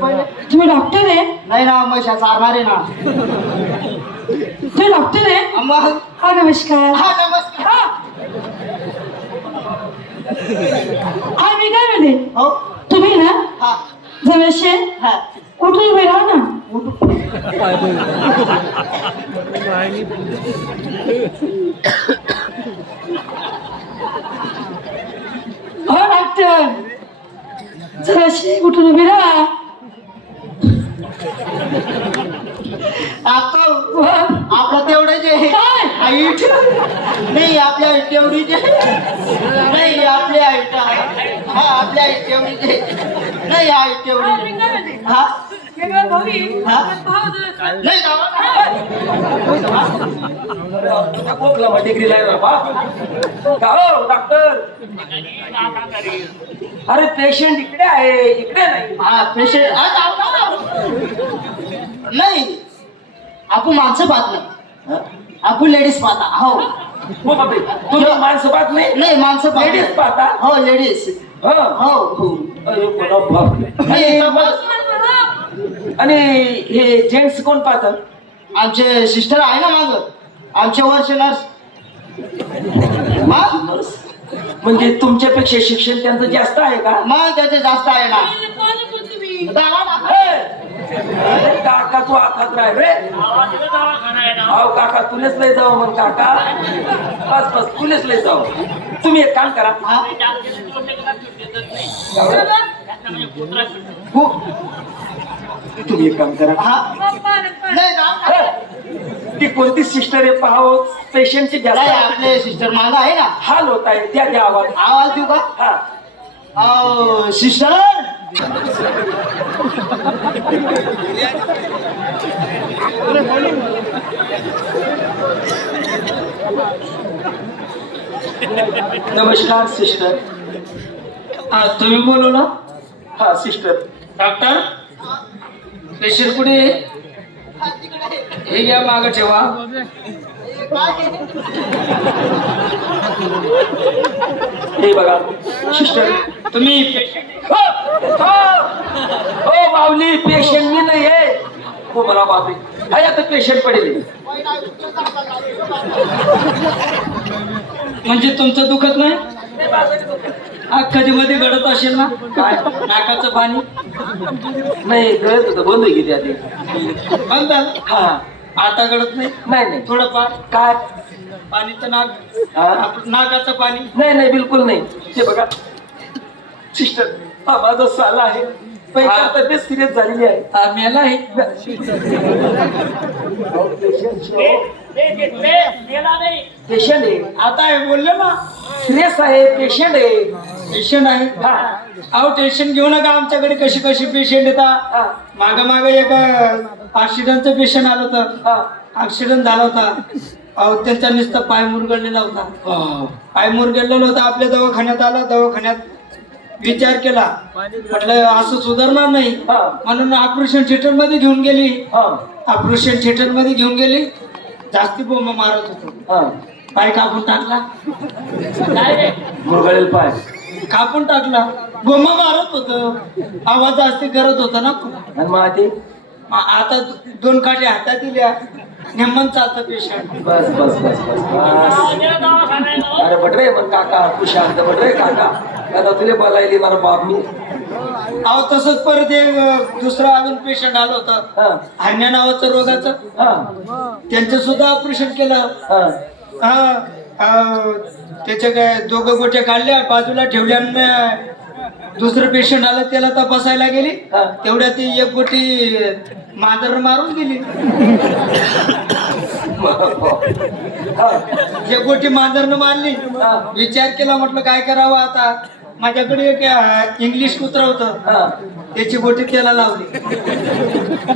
पहिले तुम्ही डॉक्टर आहे? नाही ना म्हशा चारणार आहे ना. तुम्ही डॉक्टर आहे? मग. हा नमस्कार. हा नमस्कार. हा. हा मी काय म्हणते? हो. तुम्ही ना हा. जराशे हा. उठून उभे राहा ना? हो डॉक्टर जराशे उठून उभे राहा. आपलं तेवढं जे? हाईट नाही आपल्या height तेवढी जे नाही आपल्या हाईट हा आपल्या हाईट तेवढी जे नाही हाईट तेवढी हा हा? नाही जावा ना. खोकला डिग्रीला आहे बाबा का हो डॉक्टर अरे पेशंट इकडे आहे इकडे नाही. हा पेशंट हा जाऊ ना. नाही आपण माणसं पाहत नाही. आपण लेडीज पाहता हो. हो तुम्ही माणसं पाहत नाही? नाही माणसं पाहत. पाहता? हो लेडीज हं. हो. हो अरे बडा बापरे. नाही बस. आणि हे जेंट्स कोण पाहतात? आमचे सिस्टर आहे ना माग? आमचे वर्ष नर्स मग? म्हणजे तुमच्यापेक्षा शिक्षण त्यांचं जास्त आहे का? मग त्याचे जास्त आहे ना. जावा ना. अरे काका तू आखात राह रे. हो काका तुलेच लय जाऊ मग काका. बस बस तुलेच लय जाऊ तुम्ही एक काम करा. हा? तुम्ही एक काम करा. हा? नाही ना. ती कोणती सिस्टर आहे पाहावं? पेशंटची नाही जास्त आपले सिस्टर माग आहे ना. हाल होत आहे. त्या द्या आवाज. आवाज देऊ का? हा. अहो, सिस्टर नमस्कार सिस्टर तुम्ही बोलवला हा सिस्टर डॉक्टर पेशंट कुठे हे या माग ठेवा. हे बघा. सिस्टर तुम्ही हो, हो. हो माऊली पेशंट मी नाही आहे. हो मला बापरे हाय आता पेशंट पडेल. म्हणजे तुमचं दुखत नाही? कधी मध्ये गडत असेल ना? काय? नाकाचं पाणी? नाही गळत होतं. बंद घेते आधी. बंद? हा. आता गडत नाही? नाही नाही. थोडंफार? काय? पाणीचं नाक? हा? आपलं नाकाचं पाणी? नाही नाही बिलकुल नाही. हे बघा. सिस्टर हा माझा साला आहे. हा. तब्येत सिरियस झालेली आहे. हा मेला आहे. पेशंट आहे. आता हे बोलले ना. सिरियस आहे पेशंट आहे. पेशंट आहे. हा. अहो टेन्शन घेऊ नका आमच्याकडे कशी कशी पेशंट येतात हा. माग माग एक ऍक्सिडेंटचं पेशंट आलं होतं. हा. ऍक्सिडेंट झाला होता. अहो त्यांचा नुसता पाय मुरगळलेला होता. पाय मुरगळलेला होता आपल्या दवाखान्यात आला दवाखान्यात विचार केला. म्हटलं असं सुधारणार नाही. म्हणून ऑपरेशन थिएटरमध्ये घेऊन गेली. हा. ऑपरेशन थिएटरमध्ये घेऊन गेली. जास्ती बोंब मारत होतो. हा. पाय कापून टाकला. मुरगळेल पाय. कापून टाकला. बोंब मारत होत. आवाज जास्ती करत होता ना. आणि मग आधी? आता दोन काठी हातात दिल्या. नेमन चालतं पेशंट बस बस बस बस. बस अरे बटरे मग काका तू शांत बटरे काका. आता तुला बोलायली मला बाप मी. अहो तसंच परत एक दुसरं अजून पेशंट आलं होतं. हा. हरण्या नावाचं रोगाचं. हा. त्यांचं सुद्धा ऑपरेशन केलं. हा. हा अं, त्याचे काय दोघं गोटे काढल्या बाजूला ठेवल्या आणि दुसरं पेशंट आलं त्याला तपासायला गेली. हा. तेवढ्या ती एक गोटी मांजर मारून गेली. एक गोटी मांजरनं मारली. हा. विचार केला म्हटलं काय करावं आता? माझ्याकडे एक इंग्लिश कुत्र होतं. हा. त्याची गोटी त्याला लावली.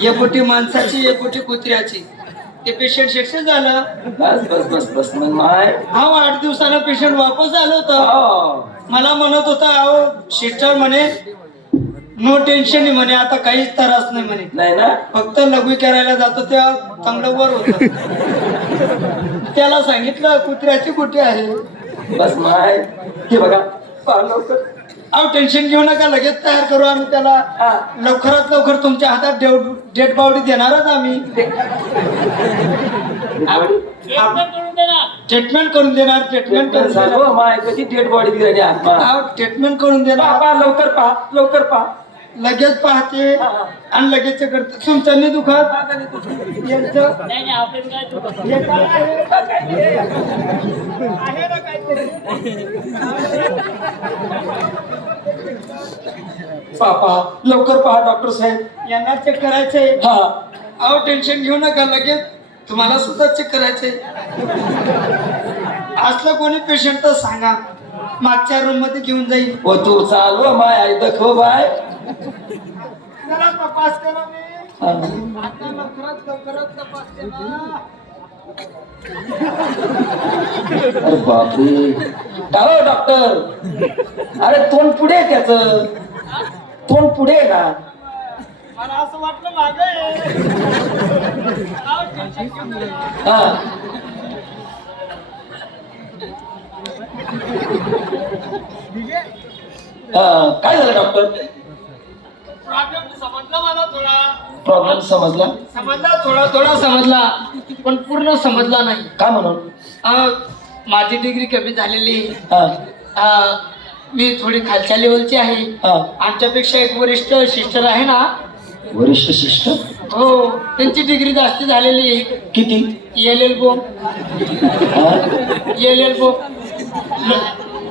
एक गोटी माणसाची एक गोटी कुत्र्याची. ते पेशंट शिक्षण झालं. बस बस बस बस हा आठ दिवसानं पेशंट वापस आलं होतं. हो. मला म्हणत होता अहो सिस्टर म्हणे नो टेन्शन आहे म्हणे आता काहीच त्रास नाही म्हणे. नाही ना? फक्त लघवी करायला जातो तेव्हा चांगलं वर होत. त्याला सांगितलं कुत्र्याची कुठे आहे. बस माय. हे बघा अहो टेन्शन घेऊ नका लगेच तयार करू आम्ही त्याला. हा. लवकरात लवकर तुमच्या हातात डेड बॉडी देणारच आम्ही. ट्रीटमेंट करून देणार. ट्रीटमेंट करून सांगू देणार. ट्रीटमेंट करून देणार. पहा लवकर पहा लवकर पहा. लगेच पाहते आणि लगेच करते. तुमचं नाही दुखत? यांचं? पापा लवकर पहा डॉक्टर साहेब. यांना चेक करायचंय. हा. अहो टेन्शन घेऊ नका लगेच. तुम्हाला सुद्धा चेक करायचंय. असलं कोणी पेशंट तर सांगा. मागच्या रूममध्ये घेऊन जाईल. हो तू चालव माय आई दखव बाय. जरा तपास करा मी. आता लवकरात लवकरात तपास अरे बापरे. काय हो डॉक्टर अरे तोंड पुढे आहे त्याच. तोंड पुढे आहे ना. मला असं वाटलं मागे. हा हा, काय झालं डॉक्टर प्रॉब्लेम समजला मला थोडा. प्रॉब्लेम समजला? समजला थोडा थोडा समजला पण पूर्ण समजला नाही. का म्हणून? अं, माझी डिग्री कमी झालेली. हा. अं, मी थोडी खालच्या लेवलची आहे. हा. आमच्यापेक्षा एक वरिष्ठ सिस्टर आहे ना? वरिष्ठ शिष्ट हो त्यांची डिग्री जास्त झालेली. आहे किती? एल एल बो. हा? L L B.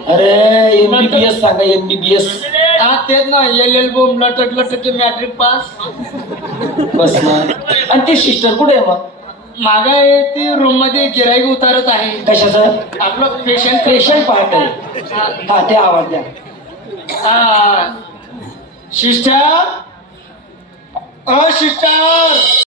अरे एमबीबीएस सांगा एमबीबीएस हा तेच ना एल एल बो लटक लटक मॅट्रिक पास बस ना. आणि ती सिस्टर कुठे आहे मग? मागे ती रूममध्ये गिराईक उतारत आहे. कशाचं? आपलं पेशंट पेशंट पाहतोय हा. ते आवाज द्या. Sister a sister